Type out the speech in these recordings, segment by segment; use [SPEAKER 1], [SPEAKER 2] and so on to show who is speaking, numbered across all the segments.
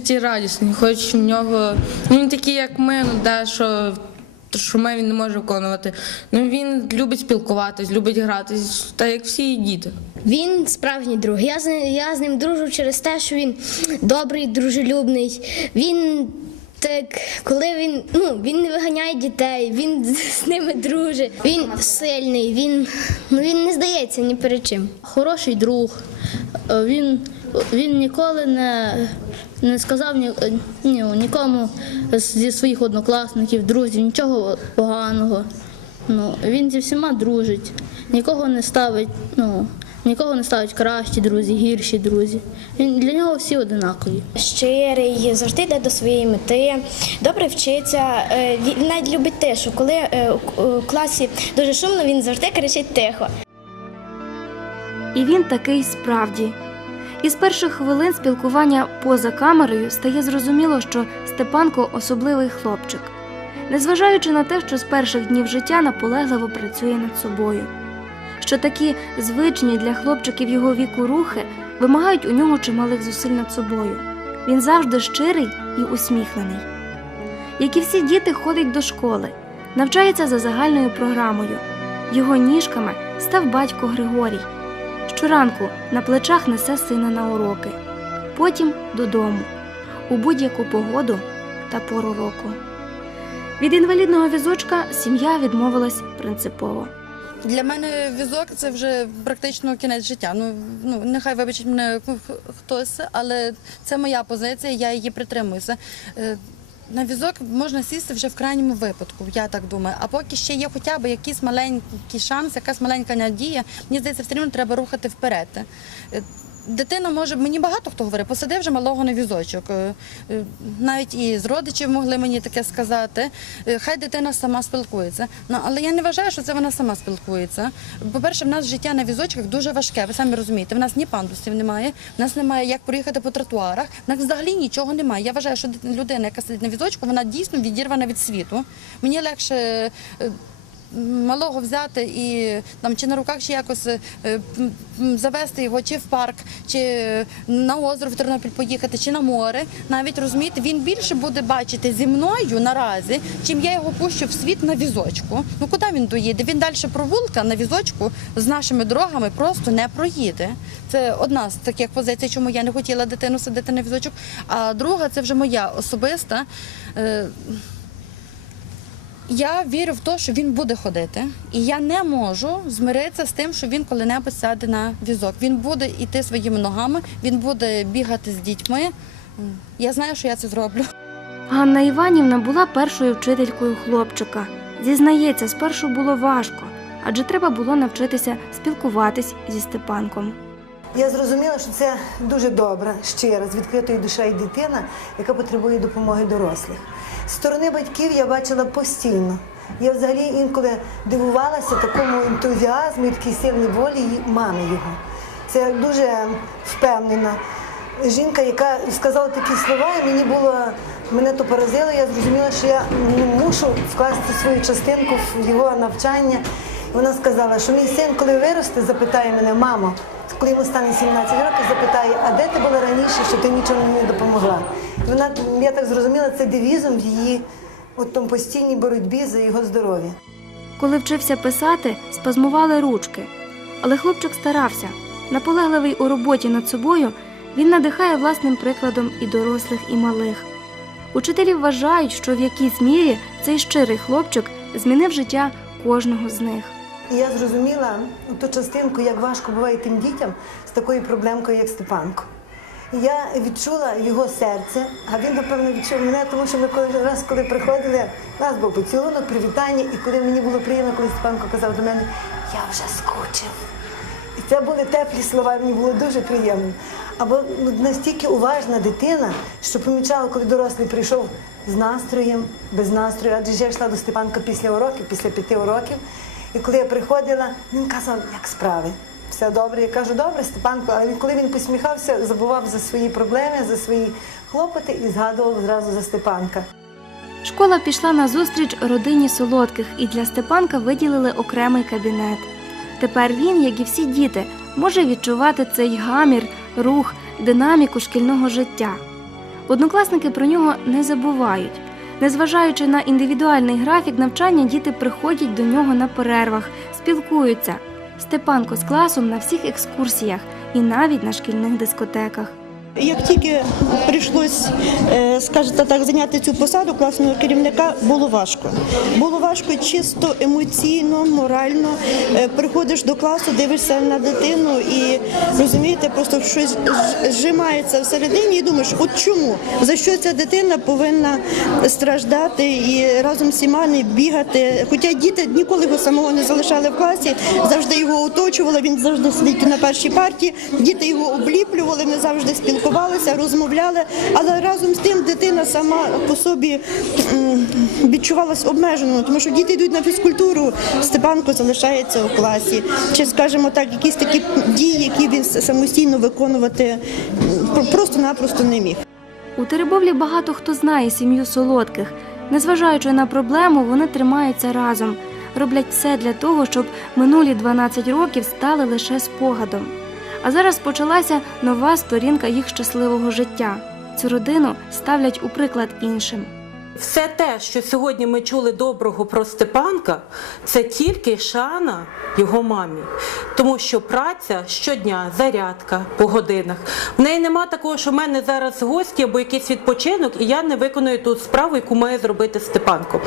[SPEAKER 1] Він життєрадісний, хоч в нього ну, він такий, як ми, ну, да, що, що ми він не може виконувати. Ну він любить спілкуватись, любить гратись, так як всі діти.
[SPEAKER 2] Він справжній друг. Я з, ним- я з ним дружу через те, що він добрий, дружелюбний. Він так, коли він ну він не виганяє дітей, він з ними дружить. Він сильний, він ну він не здається ні перед чим.
[SPEAKER 3] хороший друг. Е, Він, він ніколи не, не сказав ні, ні, нікому зі своїх однокласників, друзів, нічого поганого. Ну, він зі всіма дружить, нікого не ставить, ну, нікого не ставить кращі друзі, гірші друзі. Він, для нього всі одинакові.
[SPEAKER 4] щирий, завжди йде до своєї мети, добре вчиться. Е, Він навіть любить тишу. Коли е, у класі дуже шумно, він завжди кричить тихо.
[SPEAKER 5] І він такий справді. Із перших хвилин спілкування поза камерою стає зрозуміло, що Степанко особливий хлопчик, незважаючи на те, що з перших днів життя наполегливо працює над собою, що такі звичні для хлопчиків його віку рухи вимагають у нього чималих зусиль над собою. Він завжди щирий і усміхнений. Як і всі діти, ходить до школи, навчається за загальною програмою. Його ніжками став батько Григорій. Щоранку на плечах несе сина на уроки, потім додому, у будь-яку погоду та пору року. Від інвалідного візочка сім'я відмовилась принципово.
[SPEAKER 6] Для мене візок це вже практично кінець життя. Ну, ну нехай вибачить мене хтось, але це моя позиція, я її притримуюся. На візок можна сісти вже в крайньому випадку, я так думаю. А поки ще є хоча б якийсь маленький шанс, якась маленька надія, мені здається, все рівно треба рухати вперед. Дитина може, мені багато хто говорить, посади вже малого на візочок. Е, е, Навіть і з родичів могли мені таке сказати. Е, Хай дитина сама спілкується. Ну, але я не вважаю, що це вона сама спілкується. По-перше, в нас життя на візочках дуже важке, ви самі розумієте. В нас ні пандусів немає, в нас немає як проїхати по тротуарах, в нас взагалі нічого немає. Я вважаю, що людина, яка сидить на візочку, вона дійсно відірвана від світу. Мені легше. Е, малого взяти і там чи на руках чи якось е, завести його чи в парк, чи на озеро в Тернопіль поїхати, чи на море. Навіть розумієте, він більше буде бачити зі мною наразі, чим я його пущу в світ на візочку. Ну куди він доїде? Він далі провулка на візочку з нашими дорогами просто не проїде. Це одна з таких позицій, чому я не хотіла дитину садити на візочок. А друга це вже моя особиста. Я вірю в те, що він буде ходити, і я не можу змиритися з тим, що він коли-небудь сяде на візок. Він буде йти своїми ногами, він буде бігати з дітьми. Я знаю, що я це зроблю.
[SPEAKER 5] Ганна Іванівна була першою вчителькою хлопчика. Зізнається, спершу було важко, адже треба було навчитися спілкуватись зі Степанком.
[SPEAKER 7] Я зрозуміла, що це дуже добра, щира, з відкритою душею дитина, яка потребує допомоги дорослих. Сторони батьків я бачила постійно. Я взагалі інколи дивувалася такому ентузіазму і такій сильній волі мами його. Це дуже впевнена жінка, яка сказала такі слова, і мені було мене то поразило. Я зрозуміла, що я ну, мушу вкласти свою частинку в його навчання. Вона сказала, що мій син, коли виросте, запитає мене, мамо, коли йому стане 17 років, запитає, а де ти була раніше, що ти нічого мені не допомогла? І вона, я так зрозуміла, це девізом в її от тому постійній боротьбі за його здоров'я.
[SPEAKER 5] Коли вчився писати, спазмували ручки. Але хлопчик старався. Наполегливий у роботі над собою, він надихає власним прикладом і дорослих, і малих. Учителі вважають, що в якійсь мірі цей щирий хлопчик змінив життя кожного з них.
[SPEAKER 7] І я зрозуміла ту частинку, як важко буває тим дітям з такою проблемкою, як Степанко. Я відчула його серце, а він, напевно, відчув мене, тому що ми кожен раз, коли приходили, у нас був поцілунок, привітання, і коли мені було приємно, коли Степанко казав до мене, я вже скучив. І це були теплі слова, мені було дуже приємно. Або ну, настільки уважна дитина, що помічала, коли дорослий прийшов з настроєм, без настрою, адже я йшла до Степанка після уроків, після п'яти уроків. І коли я приходила, він казав, як справи. Все добре. Я кажу, добре, Степанко, але коли він посміхався, забував за свої проблеми, за свої хлопоти і згадував зразу за Степанка.
[SPEAKER 5] Школа пішла на зустріч родині солодких і для Степанка виділили окремий кабінет. Тепер він, як і всі діти, може відчувати цей гамір, рух, динаміку шкільного життя. Однокласники про нього не забувають. Незважаючи на індивідуальний графік навчання, діти приходять до нього на перервах, спілкуються. Степанко з класом на всіх екскурсіях і навіть на шкільних дискотеках.
[SPEAKER 8] Як тільки прийшлось, е, скажімо так, зайняти цю посаду класного керівника, було важко. Було важко чисто емоційно, морально. Е, Приходиш до класу, дивишся на дитину і розумієте, просто щось зжимається всередині і думаєш, от чому? За що ця дитина повинна страждати і разом з всіма бігати? Хоча діти ніколи його самого не залишали в класі, завжди його оточували, він завжди сидить на першій парті, діти його обліплювали, не завжди спілкувалися, розмовляли, але разом з тим дитина сама по собі відчувалась обмеженою, тому що діти йдуть на фізкультуру, Степанко залишається у класі. Чи, скажімо так, якісь такі дії, які він самостійно виконувати просто-напросто не міг.
[SPEAKER 5] У Теребовлі багато хто знає сім'ю солодких. Незважаючи на проблему, вони тримаються разом, роблять все для того, щоб минулі 12 років стали лише спогадом. А зараз почалася нова сторінка їх щасливого життя. Цю родину ставлять у приклад іншим.
[SPEAKER 9] Все те, що сьогодні ми чули доброго про Степанка, це тільки шана його мамі. Тому що праця щодня, зарядка по годинах. В неї нема такого, що в мене зараз гості або якийсь відпочинок, і я не виконую ту справу, яку має зробити Степанко.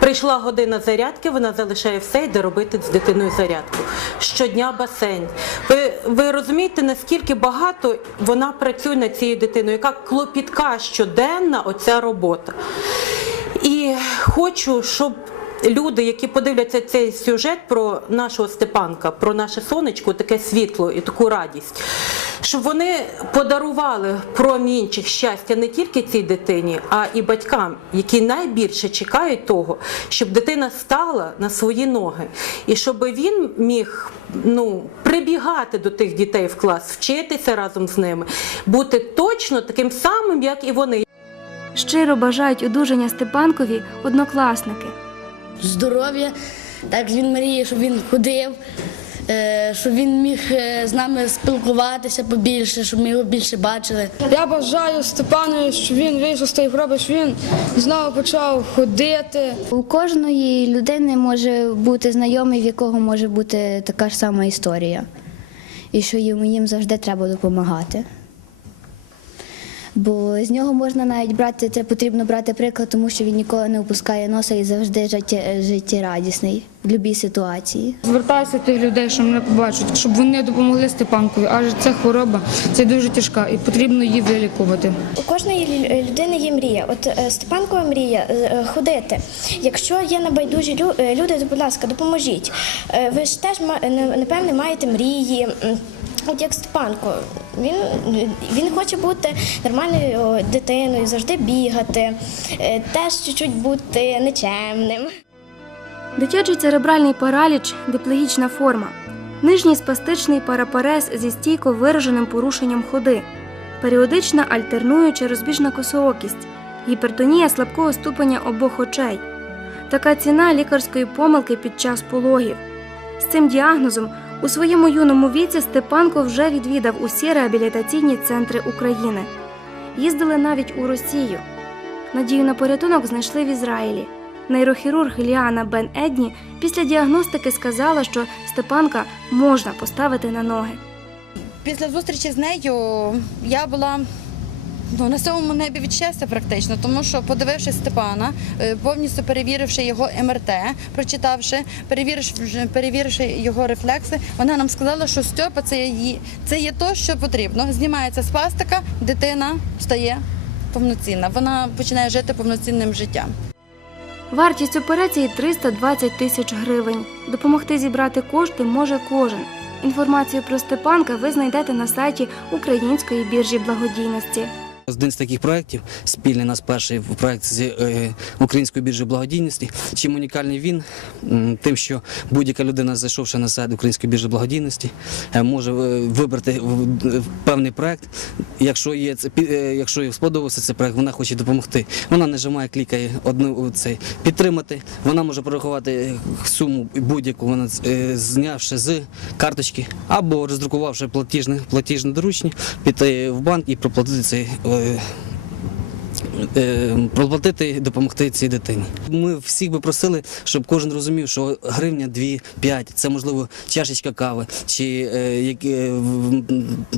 [SPEAKER 9] Прийшла година зарядки, вона залишає все, йде робити з дитиною зарядку. Щодня басейн. Ви, ви розумієте, наскільки багато вона працює над цією дитиною, яка клопітка щоденна оця робота. Хочу, щоб люди, які подивляться цей сюжет про нашого Степанка, про наше сонечко, таке світло і таку радість, щоб вони подарували промінчик щастя не тільки цій дитині, а і батькам, які найбільше чекають того, щоб дитина стала на свої ноги, і щоб він міг ну, прибігати до тих дітей в клас, вчитися разом з ними, бути точно таким самим, як і вони.
[SPEAKER 5] Щиро бажають одужання Степанкові однокласники.
[SPEAKER 3] Здоров'я, так він мріє, щоб він ходив, е, щоб він міг е, з нами спілкуватися побільше, щоб ми його більше бачили.
[SPEAKER 10] Я бажаю Степанові, щоб він вийшов з тієї хвороби, щоб він знову почав ходити.
[SPEAKER 2] У кожної людини може бути знайомий, в якого може бути така ж сама історія. І що їм, їм завжди треба допомагати. Бо з нього можна навіть брати, це потрібно брати приклад, тому що він ніколи не опускає носа і завжди життє, життєрадісний в будь-якій ситуації.
[SPEAKER 10] Звертаюся до тих людей, що мене побачать, щоб вони допомогли Степанкові, адже ця хвороба це дуже тяжка і потрібно її вилікувати.
[SPEAKER 4] У кожної людини є мрія. От е, Степанкова мрія е, ходити. Якщо є небайдужі е, люди, то будь ласка, допоможіть. Е, Ви ж теж напевне маєте мрії. От як Степанко, він, він хоче бути нормальною дитиною, завжди бігати, е, теж чуть-чуть бути нечемним.
[SPEAKER 5] Дитячий церебральний параліч диплегічна форма. Нижній спастичний парапарез зі стійко вираженим порушенням ходи. Періодична альтернуюча розбіжна косоокість. Гіпертонія слабкого ступеня обох очей. Така ціна лікарської помилки під час пологів. З цим діагнозом у своєму юному віці Степанко вже відвідав усі реабілітаційні центри України. Їздили навіть у Росію. Надію на порятунок знайшли в Ізраїлі. Нейрохірург Ліана Бен Едні після діагностики сказала, що Степанка можна поставити на ноги.
[SPEAKER 6] Після зустрічі з нею я була ну, на сьомому небі від щастя практично, тому що подивившись Степана, е, повністю перевіривши його МРТ, прочитавши, перевіривши, перевіривши його рефлекси, вона нам сказала, що Стьопа це є, це є то, що потрібно. Знімається спастика, дитина стає повноцінна. Вона починає жити повноцінним життям.
[SPEAKER 5] Вартість операції 320 тисяч гривень. Допомогти зібрати кошти може кожен. Інформацію про Степанка ви знайдете на сайті Української біржі благодійності.
[SPEAKER 11] Один з таких проєктів, спільний наш перший проєкт з е, Української біржі благодійності. Чим унікальний він? Тим, що будь-яка людина, зайшовши на сайт Української біржі благодійності, е, може е, вибрати певний проєкт. Якщо є якщо їй сподобався цей проєкт, вона хоче допомогти. Вона нажимає, клікає одну цей підтримати. Вона може порахувати суму будь-яку, вона знявши з карточки або роздрукувавши платіжне платіжне доручні, піти в банк і проплатити цей проплатити і допомогти цій дитині. Ми всіх би просили, щоб кожен розумів, що гривня 2-5 – це можливо чашечка кави, чи е, е,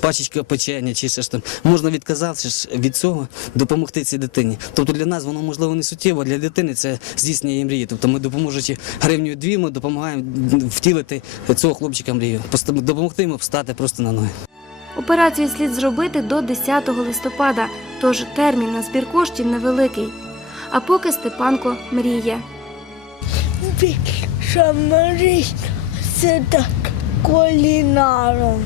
[SPEAKER 11] пачечка печення, чи ще ж там. Можна відказавшись від цього, допомогти цій дитині. Тобто для нас воно можливо не суттєво, а для дитини це здійснює її мрії. Тобто ми допоможучи гривню дві, ми допомагаємо втілити цього хлопчика мрію, допомогти йому встати просто на ноги.
[SPEAKER 5] Операцію слід зробити до 10 листопада, тож термін на збір коштів невеликий. А поки Степанко мріє.
[SPEAKER 12] Що це так кулінаром.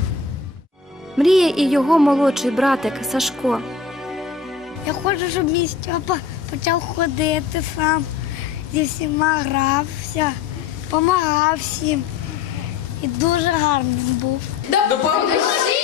[SPEAKER 5] Мріє і його молодший братик Сашко.
[SPEAKER 12] Я хочу, щоб мій Степа почав ходити сам, зі всіма грався, допомагав всім. І дуже гарним був.
[SPEAKER 13] Допоможіть!